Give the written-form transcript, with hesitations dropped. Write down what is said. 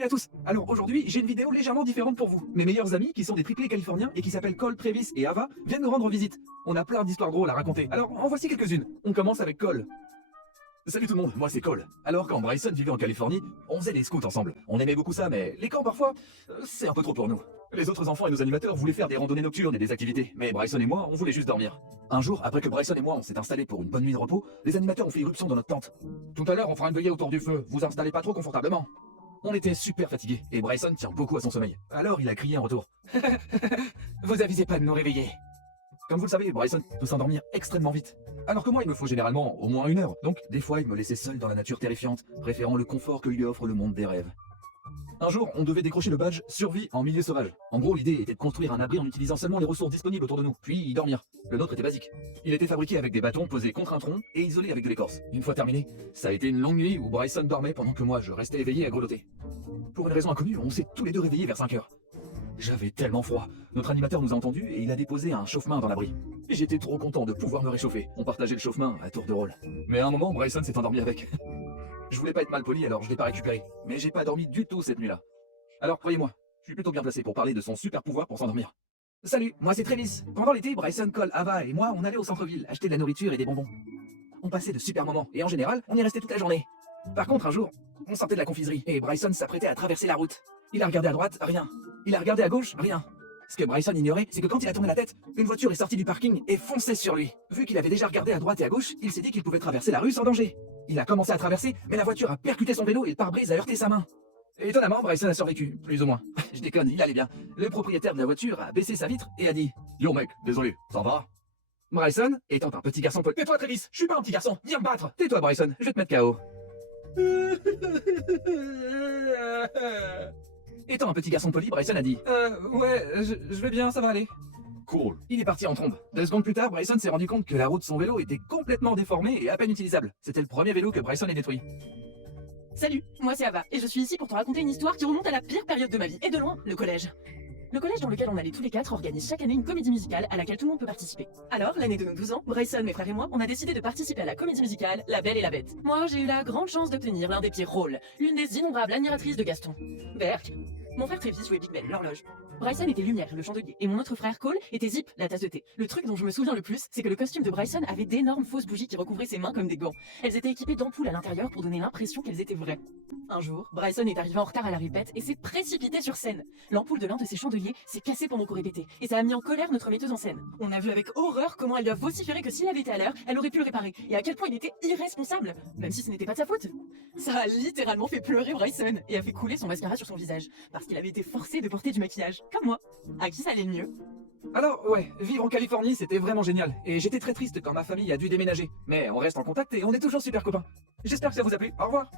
Salut à tous. Alors aujourd'hui, j'ai une vidéo légèrement différente pour vous. Mes meilleurs amis, qui sont des triplés californiens et qui s'appellent Cole, Travis et Ava, viennent nous rendre visite. On a plein d'histoires drôles à raconter. Alors en voici quelques-unes. On commence avec Cole. Salut tout le monde, moi c'est Cole. Alors quand Bryson vivait en Californie, on faisait des scouts ensemble. On aimait beaucoup ça, mais les camps parfois, c'est un peu trop pour nous. Les autres enfants et nos animateurs voulaient faire des randonnées nocturnes et des activités, mais Bryson et moi, on voulait juste dormir. Un jour, après que Bryson et moi on s'est installés pour une bonne nuit de repos, les animateurs ont fait irruption dans notre tente. Tout à l'heure, on fera une veillée autour du feu, vous installez pas trop confortablement. On était super fatigués, et Bryson tient beaucoup à son sommeil. Alors il a crié en retour. Vous avisez pas de nous réveiller. Comme vous le savez, Bryson peut s'endormir extrêmement vite. Alors que moi, il me faut généralement au moins 1 heure. Donc, des fois, il me laissait seul dans la nature terrifiante, préférant le confort que lui offre le monde des rêves. Un jour, on devait décrocher le badge Survie en milieu sauvage. En gros, l'idée était de construire un abri en utilisant seulement les ressources disponibles autour de nous, puis y dormir. Le nôtre était basique. Il était fabriqué avec des bâtons posés contre un tronc et isolé avec de l'écorce. Une fois terminé, ça a été une longue nuit où Bryson dormait pendant que moi, je restais éveillé à grelotter. Pour une raison inconnue, on s'est tous les deux réveillés vers 5 heures. J'avais tellement froid. Notre animateur nous a entendus et il a déposé un chauffe-main dans l'abri. J'étais trop content de pouvoir me réchauffer. On partageait le chauffe-main à tour de rôle. Mais à un moment, Bryson s'est endormi avec. Je voulais pas être mal poli, alors je l'ai pas récupéré. Mais j'ai pas dormi du tout cette nuit-là. Alors croyez-moi, je suis plutôt bien placé pour parler de son super pouvoir pour s'endormir. Salut, moi c'est Travis. Pendant l'été, Bryson, Cole, Ava et moi, on allait au centre-ville acheter de la nourriture et des bonbons. On passait de super moments et en général, on y restait toute la journée. Par contre, un jour, on sortait de la confiserie et Bryson s'apprêtait à traverser la route. Il a regardé à droite, rien. Il a regardé à gauche, rien. Ce que Bryson ignorait, c'est que quand il a tourné la tête, une voiture est sortie du parking et fonçait sur lui. Vu qu'il avait déjà regardé à droite et à gauche, il s'est dit qu'il pouvait traverser la rue sans danger. Il a commencé à traverser, mais la voiture a percuté son vélo et le pare-brise a heurté sa main. Étonnamment, Bryson a survécu, plus ou moins. Je déconne, il allait bien. Le propriétaire de la voiture a baissé sa vitre et a dit « Yo mec, désolé, ça va ?» Bryson, étant un petit garçon tais-toi Travis, je suis pas un petit garçon, viens me battre. Tais-toi Bryson, je vais te mettre KO. Étant un petit garçon poli, Bryson a dit ouais, je vais bien, ça va aller. Cool. Il est parti en trombe. 2 secondes plus tard, Bryson s'est rendu compte que la roue de son vélo était complètement déformée et à peine utilisable. C'était le premier vélo que Bryson ait détruit. Salut, moi c'est Ava, et je suis ici pour te raconter une histoire qui remonte à la pire période de ma vie, et de loin, le collège. Le collège dans lequel on allait tous les 4 organise chaque année une comédie musicale à laquelle tout le monde peut participer. Alors, l'année de nos 12 ans, Bryson, mes frères et moi, on a décidé de participer à la comédie musicale La Belle et la Bête. Moi, j'ai eu la grande chance d'obtenir l'un des pires rôles, l'une des innombrables admiratrices de Gaston. Berk. Mon frère Travis jouait Big Ben, l'horloge. Bryson était Lumière, le chandelier, et mon autre frère Cole était Zip, la tasse de thé. Le truc dont je me souviens le plus, c'est que le costume de Bryson avait d'énormes fausses bougies qui recouvraient ses mains comme des gants. Elles étaient équipées d'ampoules à l'intérieur pour donner l'impression qu'elles étaient vraies. Un jour, Bryson est arrivé en retard à la répète et s'est précipité sur scène. L'ampoule de l'un de ses chandeliers s'est cassée pendant qu'on répétait, et ça a mis en colère notre metteuse en scène. On a vu avec horreur comment elle lui a vociféré que s'il avait été à l'heure, elle aurait pu le réparer, et à quel point il était irresponsable, même si ce n'était pas de sa faute. Ça a littéralement fait pleurer Bryson, et a fait couler son mascara sur son visage, parce qu'il avait été forcé de porter du maquillage, comme moi. À qui ça allait le mieux? Alors ouais, vivre en Californie c'était vraiment génial, et j'étais très triste quand ma famille a dû déménager. Mais on reste en contact et on est toujours super copains. J'espère que ça vous a plu, au revoir.